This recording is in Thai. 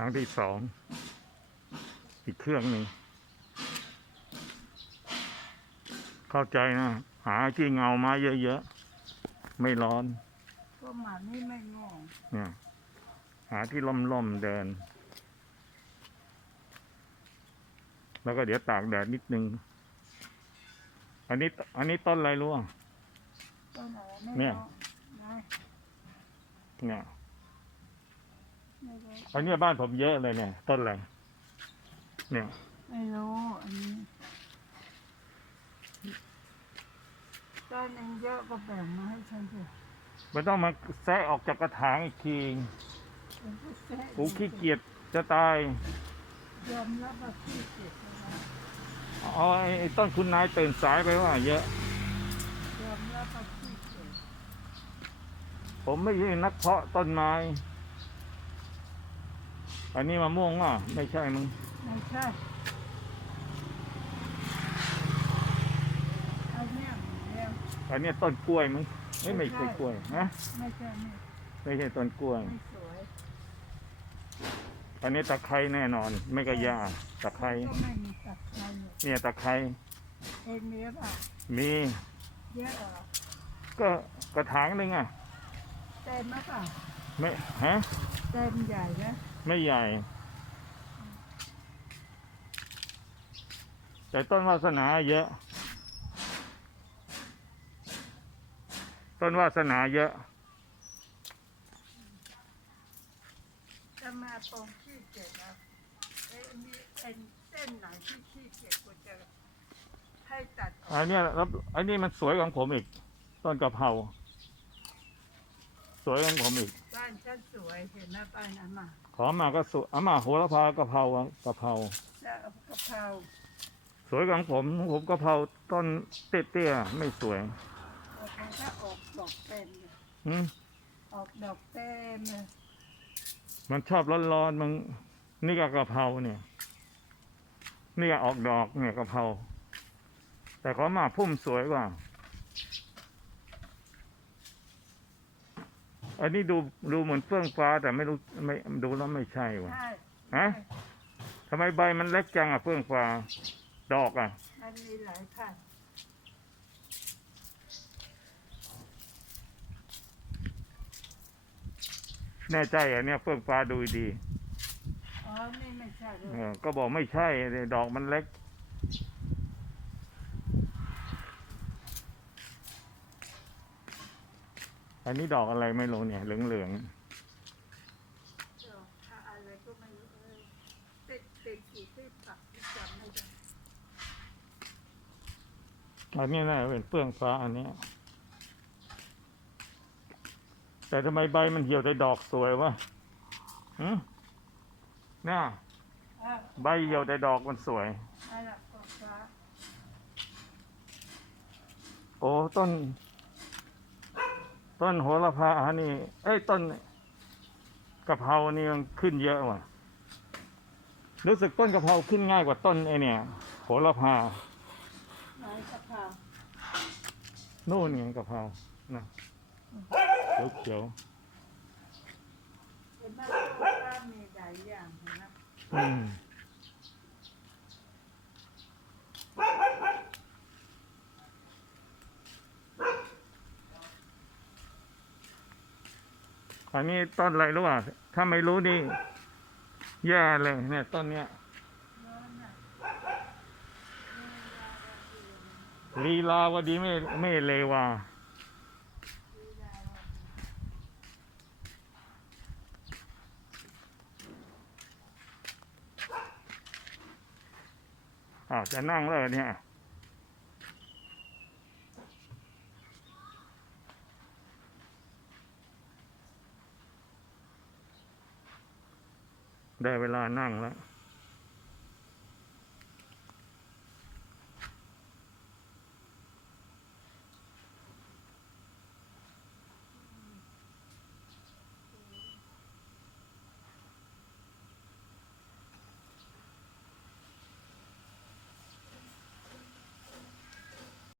รั้งที่สอง อีกเครื่องหนึ่ง เข้าใจนะ หาที่เงามาเยอะๆ ไม่ร้อน ก็หมานี่ไม่งงเนี่ย หาที่ล่มๆเดิน แล้วก็เดี๋ยวตากแดดนิดนึง อันนี้ อันนี้ต้นอะไรรู้อะต้นอะไรไม่เนี่ยรู้นะเนี่ย ไม่รู้อันเนี้ยบ้านผมเยอะเลยเนี่ย ต้นอะไรเนี่ย ไม่รู้อันนี้ต้นเองเยอะก็แบ่งมาให้ฉันเถอะมันต้องมาแซะออกจากกระถางอีกทีฉันก็แซะกูขี้เกียจจะตายยอมรับว่าขี้เกียจนะเอาไอ้ไอ้ต้นคุณนายตื่นสายไปว่าเยอะ ยอมรับว่าขี้เกียจ ผมไม่ใช่นักเพาะต้นไม้ อันนี้มะม่วงอะไม่ใช่มึงไม่ใช่เอาเนี่ยเดียวอันเนี้ยต้นกล้วยมั้งเอ้ยไม่ใช่กล้วยนะไม่ใช่ไม่ไม่ใช่ต้นกล้วย ไม่สวยอันนี้ตะไคร้แน่นอน ไม่ก็ยาตะไคร้ก็ไม่มีตัดใครเลยเนี่ยตะไคร้เองมีหรือเปล่ามีเยอะเหรอก็กระถางหนึ่งอะเต็มไหมเปล่าไม่ฮะเต็มใหญ่นะ ไม่ใหญ่ แต่ต้นวาสนาเยอะ ต้นวาสนาเยอะจะมาตรงขี้เกียจนะเอ้ยมีเอ็นเส้นไหนที่ขี้เกียจควรจะให้ตัดออกอันเนี้ยแล้วอันนี้มันสวยของผมอีก ต้นกะเพราสวยของผมอีก บ้านฉันสวยเห็นไหมบ้านอามาขอมาก็สวยอามาโหระพากะเพรากะเพราแล้วเอากะเพราสวยของผมของผมกะเพราต้นเตี้ยๆไม่สวยเอาไปถ้าออกดอกเต็มเลยหืมออกดอกเต็มเลยมันชอบร้อนๆมันนี่ก็กะเพราเนี่ย นี่ก็ออกดอกเนี่ยกะเพราแต่ขอมาพุ่มสวยกว่า อันนี้ดูดูเหมือนเฟื่องฟ้าแต่ไม่รู้ไม่ดูแล้วไม่ใช่ว่ะใช่ฮะทำไมใบมันเล็กจังอะเฟื่องฟ้า ดอกอะ มันมีหลายพันธุ์แน่ใจอะเนี่ยเฟื่องฟ้าดูดีอ๋อนี่ไม่ใช่เลเอยอก็บอกไม่ใช่เลยดอกมันเล็ก อันนี้ดอกอะไรไม่รู้เนี่ยเหลืองดอกอะไรก็ไม่รู้เอ้ยติดติดอยู่ที่ปักที่จำไม่ได้ๆอันนี้น่าจะเป็นเฟื่องฟ้าอันเนี้ยแต่ทำไมใบมันเหี่ยวแต่ดอกสวยวะหืมน่าเออใบเหี่ยวแต่ดอกมันสวยนั่นแหละกบฟ้าโอ้ต้น ต้นโหระพาอันนี่เอ้ยต้นกะเพรานี่มันขึ้นเยอะว่ะ รู้สึกต้นกะเพราขึ้นง่ายกว่าต้นไอเนี่ยโหระพาไหนกะเพรานู่นไงกะเพรานะเขียวเห็นไหมกบฟ้ามีหลายอย่างเห็นไหมๆอืม อันนี้ต้นอะไรรู้ป่ะถ้าไม่รู้นี่แย่เลย เนี่ยต้นเนี้ยลีลาวดีไม่ไม่เลวาอ้าวจะนั่งเลยเนี่ย ได้เวลานั่งแล้ว